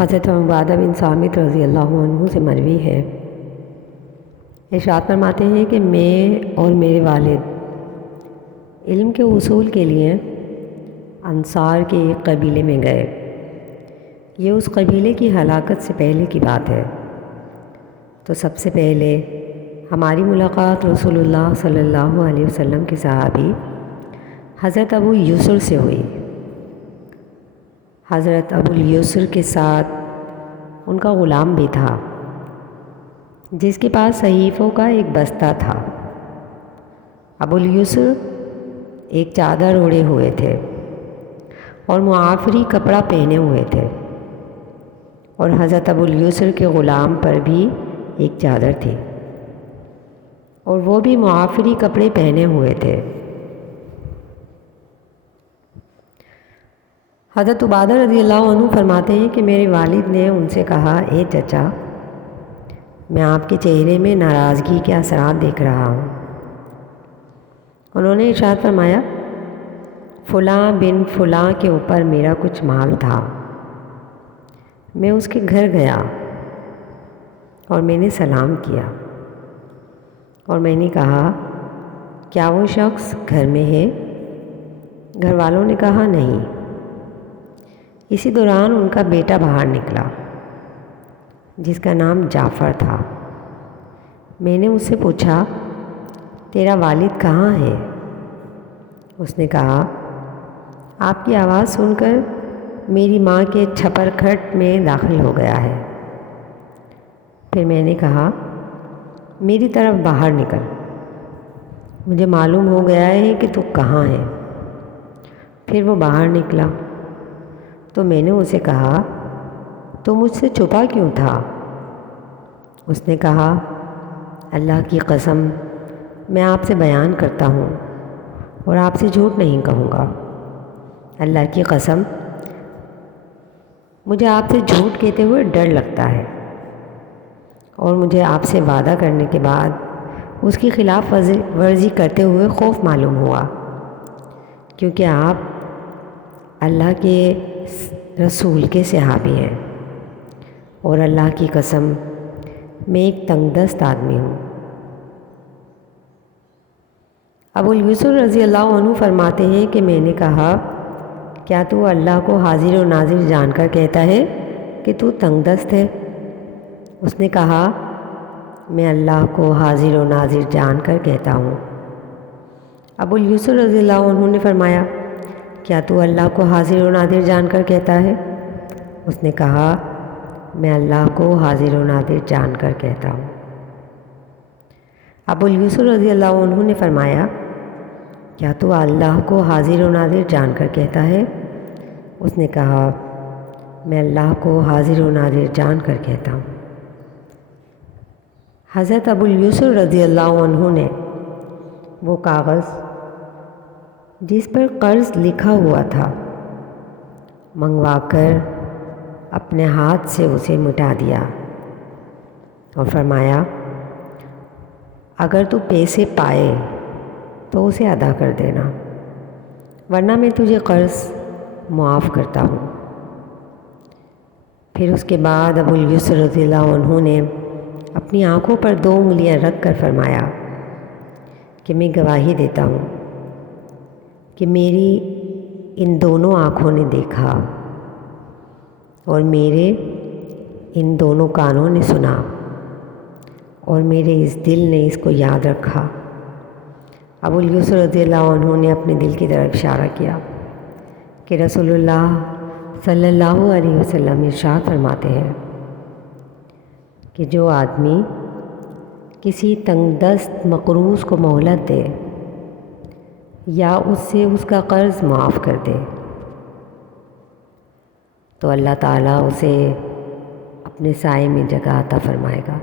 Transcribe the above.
حضرت عبادہ بن صامت رضی اللہ عنہ سے مروی ہے، ارشاد فرماتے ہیں کہ میں اور میرے والد علم کے حصول کے لیے انصار کے ایک قبیلے میں گئے۔ یہ اس قبیلے کی ہلاکت سے پہلے کی بات ہے۔ تو سب سے پہلے ہماری ملاقات رسول اللہ صلی اللہ علیہ وسلم کے صحابی حضرت ابو یسر سے ہوئی۔ حضرت ابو یسر کے ساتھ ان کا غلام بھی تھا، جس کے پاس صحیفوں کا ایک بستہ تھا۔ ابو یسر ایک چادر اوڑھے ہوئے تھے اور معافری کپڑا پہنے ہوئے تھے، اور حضرت ابو یسر کے غلام پر بھی ایک چادر تھی اور وہ بھی معافری کپڑے پہنے ہوئے تھے۔ حضرت عبادہ رضی اللہ عنہ فرماتے ہیں کہ میرے والد نے ان سے کہا، اے چچا، میں آپ کے چہرے میں ناراضگی کے اثرات دیکھ رہا ہوں۔ انہوں نے ارشاد فرمایا، فلاں بن فلاں کے اوپر میرا کچھ مال تھا۔ میں اس کے گھر گیا اور میں نے سلام کیا اور میں نے کہا، کیا وہ شخص گھر میں ہے؟ گھر والوں نے کہا، نہیں۔ اسی دوران ان کا بیٹا باہر نکلا جس کا نام جعفر تھا۔ میں نے اس سے پوچھا، تیرا والد کہاں ہے؟ اس نے کہا، آپ کی آواز سن کر میری ماں کے چھپر کھٹ میں داخل ہو گیا ہے۔ پھر میں نے کہا، میری طرف باہر نکل، مجھے معلوم ہو گیا ہے کہ تو کہاں ہے۔ پھر وہ باہر نکلا تو میں نے اسے کہا، تو مجھ سے چھپا کیوں تھا؟ اس نے کہا، اللہ کی قسم، میں آپ سے بیان کرتا ہوں اور آپ سے جھوٹ نہیں کہوں گا۔ اللہ کی قسم، مجھے آپ سے جھوٹ کہتے ہوئے ڈر لگتا ہے، اور مجھے آپ سے وعدہ کرنے کے بعد اس کی خلاف ورزی کرتے ہوئے خوف معلوم ہوا، کیونکہ آپ اللہ کے رسول کے صحابی ہیں، اور اللہ کی قسم میں ایک تنگ دست آدمی ہوں۔ ابو یسر رضی اللہ عنہ فرماتے ہیں کہ میں نے کہا، کیا تو اللہ کو حاضر و ناظر جان کر کہتا ہے کہ تو تنگ دست ہے؟ اس نے کہا، میں اللہ کو حاضر و ناظر جان کر کہتا ہوں۔ ابو یسر رضی اللہ عنہ نے فرمایا، کیا تو اللہ کو حاضر و ناظر جان کر کہتا ہے؟ اس نے کہا، میں اللہ کو حاضر و ناظر جان کر کہتا ہوں۔ ابو یسر رضی اللہ عنہ نے فرمایا، کیا تو اللہ کو حاضر و ناظر جان کر کہتا ہے؟ اس نے کہا، میں اللہ کو حاضر و ناظر جان کر کہتا ہوں۔ حضرت ابو یسر رضی اللہ عنہ نے وہ کاغذ جس پر قرض لکھا ہوا تھا منگوا کر اپنے ہاتھ سے اسے مٹا دیا اور فرمایا، اگر تو پیسے پائے تو اسے ادا کر دینا، ورنہ میں تجھے قرض معاف کرتا ہوں۔ پھر اس کے بعد ابو یسر رضی اللہ عنہ نے اپنی آنکھوں پر 2 انگلیاں رکھ کر فرمایا کہ میں گواہی دیتا ہوں کہ میری ان دونوں آنکھوں نے دیکھا اور میرے ان دونوں کانوں نے سنا اور میرے اس دل نے اس کو یاد رکھا۔ ابو یسر رضی اللہ عنہ نے اپنے دل کی طرف اشارہ کیا کہ رسول اللہ صلی اللہ علیہ وسلم ارشاد فرماتے ہیں کہ جو آدمی کسی تنگ دست مقروض کو مہلت دے یا اس سے اس کا قرض معاف کر دے تو اللہ تعالیٰ اسے اپنے سائے میں جگہ عطا فرمائے گا۔